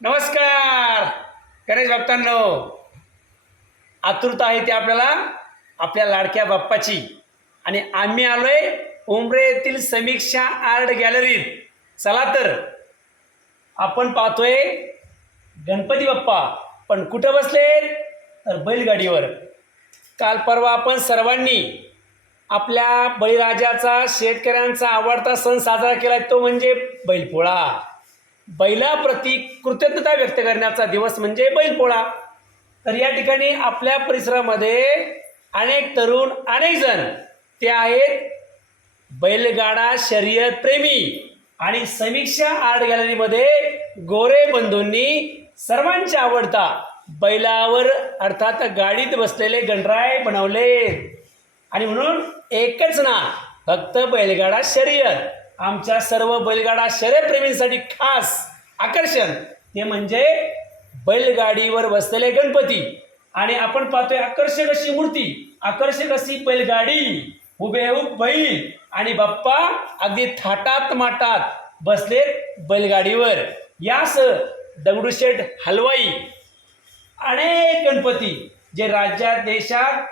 नमस्कार! गणेश भक्तांनो आतुरता आहे ती आपल्याला आपल्या लाडक्या बाप्पाची. आणि आम्ही आलोय उमरे येथील समीक्षा आर्ट गॅलरीत. चला तर आपण पाहतोय गणपती बाप्पा. पण कुठं बसले तर बैलगाडीवर. काल परवा आपण सर्वांनी आपल्या बळीराजाचा शेतकऱ्यांचा आवडता सण साजरा केला तो म्हणजे बैलपोळा. बैलाप्रती कृतज्ञता व्यक्त करण्याचा दिवस म्हणजे बैलपोळा. तर या ठिकाणी आपल्या परिसरामध्ये अनेक तरुण अनेक जण ते आहेत. बैलगाडा शर्यत प्रेमी आणि समीक्षा आर्ट गॅलरीमध्ये गोरे बंधूंनी सर्वांच्या आवडता बैलावर अर्थात गाडीत बसलेले गणराय बनवले. आणि म्हणून एकच ना फक्त बैलगाडा शर्यत. आमच्या सर्व बैलगाडा शर्यप्रेमींसाठी खास आकर्षण. ते म्हणजे बैलगाडीवर बसलेले गणपती. आणि आपण पाहतोय आकर्षक अशी मूर्ती. आकर्षक अशी बैलगाडी हुबेहूब बैल. आणि बाप्पा अगदी थाटात माटात बसलेत बैलगाडीवर. यास दगडूशेठ हलवाई अनेक गणपती जे राज्यात देशात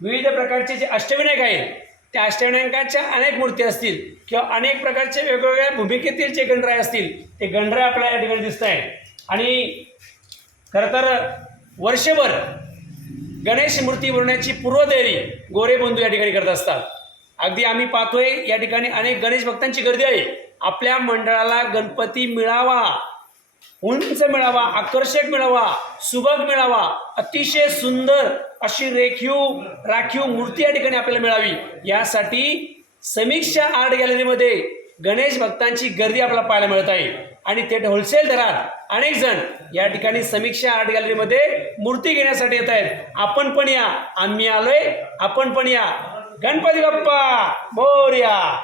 विविध प्रकारचे जे अष्टविनायक आहेत त्या अष्टविनायकाच्या अनेक मूर्ती असतील किंवा अनेक प्रकारचे वेगवेगळ्या भूमिकेतील जे गणराय असतील ते गणराय आपल्याला या ठिकाणी दिसत आहे आणि खरं तर वर्षभर गणेश मूर्ती बनवण्याची पूर्वतयारी गोरे बंधू या ठिकाणी करत असतात. अगदी आम्ही पाहतोय या ठिकाणी अनेक गणेश भक्तांची गर्दी आहे. आपल्या मंडळाला गणपती मिळावा. उंच मिळावा आकर्षक मिळावा सुबक मिळावा अतिशय सुंदर अशी रेखीव राखीव मूर्ती या ठिकाणी आपल्याला मिळावी. यासाठी समीक्षा आर्ट गॅलरीमध्ये गणेश भक्तांची गर्दी आपल्याला पाहायला मिळत आहे. आणि थेट होलसेल दरात अनेक जण या ठिकाणी समीक्षा आर्ट गॅलरीमध्ये मूर्ती घेण्यासाठी येत आहेत. आपण पण या. आम्ही आलोय. आपण पण या. गणपती बाप्पा! मोर्या!